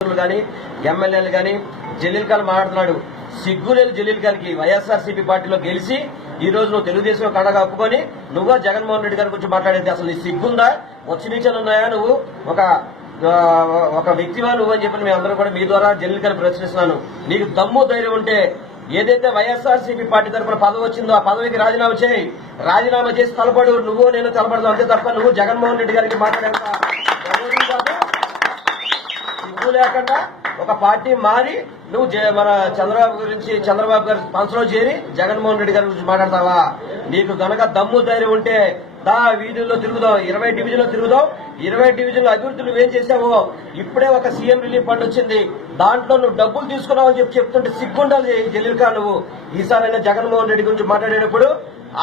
కానీ ఎమ్మెల్యేలు కానీ జలీల్ ఖాన్ మాట్లాడుతున్నాడు. సిగ్గులేదు జలీల్ ఖాన్కి వైఎస్ఆర్సీపీ పార్టీలో గెలిచి ఈ రోజు నువ్వు తెలుగుదేశం కడగా అప్పుకొని నువ్వు జగన్మోహన్ రెడ్డి గారి గురించి మాట్లాడేది అసలు నీ సిగ్గుందా? వచ్చి నీచలు ఉన్నాయా నువ్వు? ఒక ఒక వ్యక్తివా నువ్వు అని చెప్పి మేము అందరం కూడా మీ ద్వారా జలీల్ ఖాన్ ప్రశ్నిస్తున్నాను. నీకు దమ్ము ధైర్యం ఉంటే ఏదైతే వైఎస్ఆర్సీపీ పార్టీ తరఫున పదవి వచ్చిందో ఆ పదవికి రాజీనామా చేయి. రాజీనామా చేసి తలపడు. నువ్వు నేను తలపడదాం అంతే తప్ప నువ్వు జగన్మోహన్ రెడ్డి గారికి మాట్లాడేంత సిగ్గు లేకుండా ఒక పార్టీ మారి నువ్వు మన చంద్రబాబు గురించి చంద్రబాబు గారి పంచలో చేరి జగన్మోహన్ రెడ్డి గారి గురించి మాట్లాడతావా? నీకు గనక దమ్ము ధైర్యం ఉంటే దా వీధుల్లో తిరుగుదాం ఇరవై డివిజన్లో తిరుగుదాం ఇరవై డివిజన్లో అభివృద్ధి నువ్వేం చేసావో ఇప్పుడే ఒక సీఎం రిలీఫ్ ఫండ్ వచ్చింది. దాంట్లో నువ్వు డబ్బులు తీసుకున్నావు అని చెప్పి చెప్తుంటే సిగ్గుండాలి జలీల్ ఖాన్ నువ్వు. ఈసారైనా జగన్మోహన్ రెడ్డి గురించి మాట్లాడేటప్పుడు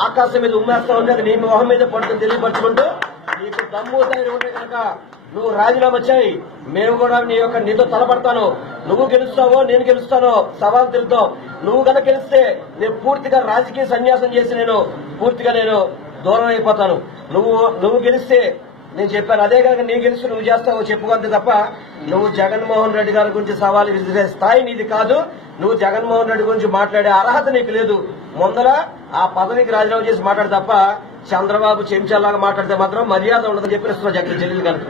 ఆకాశం మీద ఉమ్మేస్తా ఉంది అది నీ మొహం మీద పడుతుంది తెలియపరచుకుంటూ. నీకు దమ్ము ధైర్యం ఉంటే కనుక నువ్వు రాజీనామా చేయి మేము కూడా నీ యొక్క నీతో తలపడతాను. నువ్వు గెలుస్తావో నేను గెలుస్తానో సవాల్ తిరుగుతాం. నువ్వు కనుక గెలిస్తే నేను పూర్తిగా రాజకీయ సన్యాసం చేసి నేను పూర్తిగా నేను దూరం అయిపోతాను. నువ్వు నువ్వు గెలిస్తే నేను చెప్పాను అదే కనుక నీ గెలిచి నువ్వు చేస్తావో చెప్పుకుంటే తప్ప నువ్వు జగన్మోహన్ రెడ్డి గారి గురించి సవాల్ విసిరే స్థాయి నీది కాదు. నువ్వు జగన్మోహన్ రెడ్డి గురించి మాట్లాడే అర్హత నీకు లేదు. ముందర ఆ పదవికి రాజీనామా చేసి మాట్లాడు తప్ప చంద్రబాబు చెంచాలాగా మాట్లాడితే మాత్రం మర్యాద ఉండదని చెప్పి జగన్ జల్లి కనుక